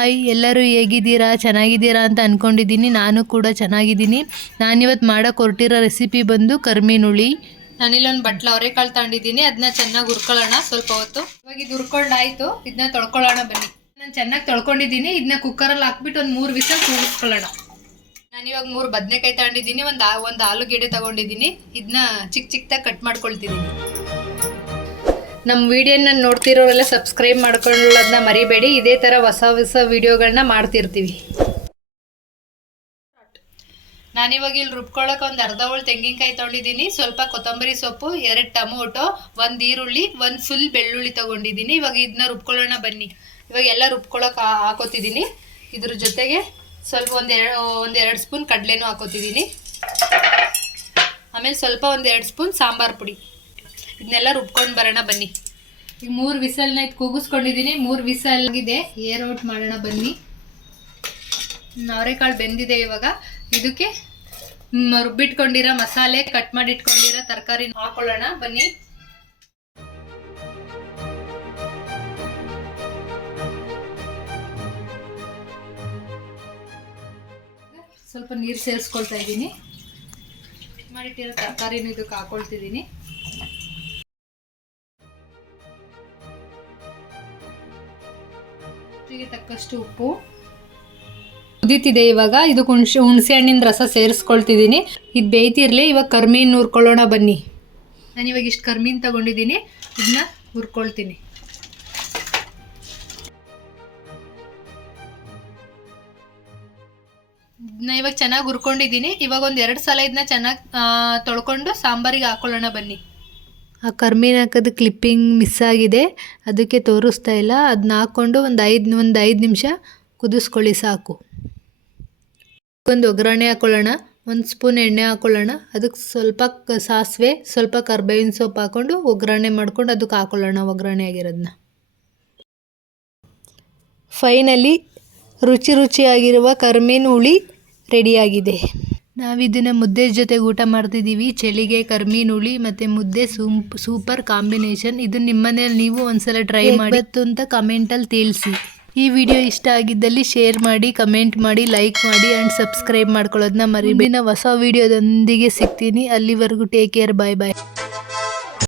Hi, ಎಲ್ಲರೂ ಹೇಗಿದ್ದೀರಾ? ಚೆನ್ನಾಗಿದ್ದೀರಾ ಅಂತ ಅಂದ್ಕೊಂಡಿದ್ದೀನಿ. ನಾನು ಕೂಡ ಚೆನ್ನಾಗಿದ್ದೀನಿ. ನಾನಿವತ್ತು ಮಾಡೋಕ್ಕೆ ಹೊರಟಿರೋ ರೆಸಿಪಿ ಬಂದು ಕರ್ಮೀನುಳಿ. ನಾನಿಲ್ಲೊಂದು ಬಟ್ಲು ಅವರೆಕಾಳು ತಗೊಂಡಿದ್ದೀನಿ. ಅದನ್ನ ಚೆನ್ನಾಗಿ ಹುರ್ಕೊಳ್ಳೋಣ ಸ್ವಲ್ಪ ಹೊತ್ತು. ಇವಾಗ ಇದು ಹುರ್ಕೊಂಡಾಯಿತು, ಇದನ್ನ ತೊಳ್ಕೊಳ್ಳೋಣ ಬನ್ನಿ. ನಾನು ಚೆನ್ನಾಗಿ ತೊಳ್ಕೊಂಡಿದ್ದೀನಿ. ಇದನ್ನ ಕುಕ್ಕರಲ್ಲಿ ಹಾಕ್ಬಿಟ್ಟು ಒಂದು 3 ವಿಸಲ್ ಕೂಗಿಸ್ಕೊಳ್ಳೋಣ. ನಾನಿವಾಗ 3 ಬದನೆಕಾಯಿ ತಗೊಂಡಿದ್ದೀನಿ, ಒಂದು ಆಲೂಗೆಡ್ಡೆ ತಗೊಂಡಿದ್ದೀನಿ. ಇದನ್ನ ಚಿಕ್ಕದಾಗಿ ಕಟ್ ಮಾಡ್ಕೊಳ್ತಿದ್ದೀನಿ. ನಮ್ಮ ವಿಡಿಯೋನ ನೋಡ್ತಿರೋರೆಲ್ಲ ಸಬ್ಸ್ಕ್ರೈಬ್ ಮಾಡ್ಕೊಳ್ಳೋದನ್ನ ಮರಿಬೇಡಿ. ಇದೇ ಥರ ಹೊಸ ವಿಡಿಯೋಗಳನ್ನ ಮಾಡ್ತಿರ್ತೀವಿ. ನಾನಿವಾಗ ಇಲ್ಲಿ ರುಬ್ಕೊಳ್ಳೋಕೆ ಒಂದು ಅರ್ಧ ಹೋಳು ತೆಂಗಿನಕಾಯಿ ತೊಗೊಂಡಿದ್ದೀನಿ, ಸ್ವಲ್ಪ ಕೊತ್ತಂಬರಿ ಸೊಪ್ಪು, 2 ಟೊಮೊಟೊ, 1 ಈರುಳ್ಳಿ, 1 ಫುಲ್ ಬೆಳ್ಳುಳ್ಳಿ ತೊಗೊಂಡಿದ್ದೀನಿ. ಇವಾಗ ಇದನ್ನ ರುಬ್ಕೊಳ್ಳೋಣ ಬನ್ನಿ. ಇವಾಗ ಎಲ್ಲ ರುಬ್ಕೊಳ್ಳೋಕೆ ಹಾಕೋತಿದ್ದೀನಿ. ಇದ್ರ ಜೊತೆಗೆ ಸ್ವಲ್ಪ ಒಂದೆರಡು ಸ್ಪೂನ್ ಕಡಲೆನೂ ಹಾಕೋತಿದ್ದೀನಿ. ಆಮೇಲೆ ಸ್ವಲ್ಪ 1-2 ಸ್ಪೂನ್ ಸಾಂಬಾರು ಪುಡಿ. ಇದನ್ನೆಲ್ಲ ರುಬ್ಕೊಂಡು ಬರೋಣ ಬನ್ನಿ. ಈಗ 3 ವಿಸಲ್ನ ಕೂಗಿಸ್ಕೊಂಡಿದ್ದೀನಿ. 3 ವಿಸಲ್ ಆಗಿದೆ. ಏರ್ ಔಟ್ ಮಾಡೋಣ ಬನ್ನಿ. ಅವರೆಕಾಳು ಬೆಂದಿದೆ. ಇವಾಗ ಇದಕ್ಕೆ ರುಬ್ಬಿಟ್ಕೊಂಡಿರೋ ಮಸಾಲೆ, ಕಟ್ ಮಾಡಿ ಇಟ್ಕೊಂಡಿರೋ ತರಕಾರಿ ಹಾಕೊಳ್ಳೋಣ ಬನ್ನಿ. ಸ್ವಲ್ಪ ನೀರು ಸೇರಿಸ್ಕೊಳ್ತಾ ಇದ್ದೀನಿ. ಮಾಡಿಟ್ಟಿರೋ ತರಕಾರಿನೂ ಇದಕ್ಕೆ ಹಾಕೊಳ್ತಿದ್ದೀನಿ. ತಕ್ಕಷ್ಟು ಉಪ್ಪು. ಕುದೀತಿದೆ. ಇವಾಗ ಇದಕ್ಕೆ ಹುಣಸೆ ಹಣ್ಣಿನ ರಸ ಸೇರಿಸ್ಕೊಳ್ತಿದ್ದೀನಿ. ಇದು ಬೇಯ್ತಿರ್ಲಿ. ಇವಾಗ ಕರ್ಮೀನು ಹುರ್ಕೊಳ್ಳೋಣ ಬನ್ನಿ. ನಾನು ಇವಾಗ ಇಷ್ಟು ಕರ್ಮೀನು ತಗೊಂಡಿದ್ದೀನಿ. ಇದನ್ನ ಹುರ್ಕೊಳ್ತೀನಿ. ಇದನ್ನ ಇವಾಗ ಚೆನ್ನಾಗಿ ಹುರ್ಕೊಂಡಿದ್ದೀನಿ. ಇವಾಗ 1-2 ಸಲ ಇದನ್ನ ಚೆನ್ನಾಗಿ ತೊಳ್ಕೊಂಡು ಸಾಂಬಾರಿಗೆ ಹಾಕೊಳ್ಳೋಣ ಬನ್ನಿ. ಆ ಕರ್ಮೀನು ಹಾಕೋದು ಕ್ಲಿಪ್ಪಿಂಗ್ ಮಿಸ್ ಆಗಿದೆ, ಅದಕ್ಕೆ ತೋರಿಸ್ತಾ ಇಲ್ಲ. ಅದನ್ನ ಹಾಕ್ಕೊಂಡು ಒಂದು 5 ನಿಮಿಷ ಕುದಿಸ್ಕೊಳ್ಳಿ ಸಾಕು. ಒಂದು ಒಗ್ಗರಣೆ ಹಾಕೊಳ್ಳೋಣ. 1 ಸ್ಪೂನ್ ಎಣ್ಣೆ ಹಾಕೊಳ್ಳೋಣ. ಅದಕ್ಕೆ ಸ್ವಲ್ಪ ಸಾಸಿವೆ, ಸ್ವಲ್ಪ ಕರ್ಬೇವಿನ ಸೊಪ್ಪು ಹಾಕ್ಕೊಂಡು ಒಗ್ಗರಣೆ ಮಾಡ್ಕೊಂಡು ಅದಕ್ಕೆ ಹಾಕೊಳ್ಳೋಣ ಒಗ್ಗರಣೆ ಆಗಿರೋದನ್ನ. ಫೈನಲಿ ರುಚಿಯಾಗಿರುವ ಕರ್ಮೀನು ಹುಳಿ ರೆಡಿಯಾಗಿದೆ. ನಾವಿದನ್ನು ಮುದ್ದೆ ಜೊತೆಗೆ ಊಟ ಮಾಡ್ತಿದ್ದೀವಿ. ಚಳಿಗೆ ಕರ್ಮೀನು ಹುಳಿ ಮತ್ತು ಮುದ್ದೆ ಸೂಪರ್ ಕಾಂಬಿನೇಷನ್. ಇದು ನಿಮ್ಮನೇಲಿ ನೀವು ಒಂದ್ಸಲ ಟ್ರೈ ಮಾಡಿ ಅಂತ ಕಮೆಂಟಲ್ಲಿ ತಿಳಿಸಿ. ಈ ವಿಡಿಯೋ ಇಷ್ಟ ಆಗಿದ್ದಲ್ಲಿ ಶೇರ್ ಮಾಡಿ, ಕಮೆಂಟ್ ಮಾಡಿ, ಲೈಕ್ ಮಾಡಿ ಆ್ಯಂಡ್ ಸಬ್ಸ್ಕ್ರೈಬ್ ಮಾಡ್ಕೊಳ್ಳೋದನ್ನ ಮರಿಬೇಡಿ. ಹೊಸ ವಿಡಿಯೋದೊಂದಿಗೆ ಸಿಗ್ತೀನಿ. ಅಲ್ಲಿವರೆಗೂ ಟೇಕ್ ಕೇರ್. ಬಾಯ್ ಬಾಯ್.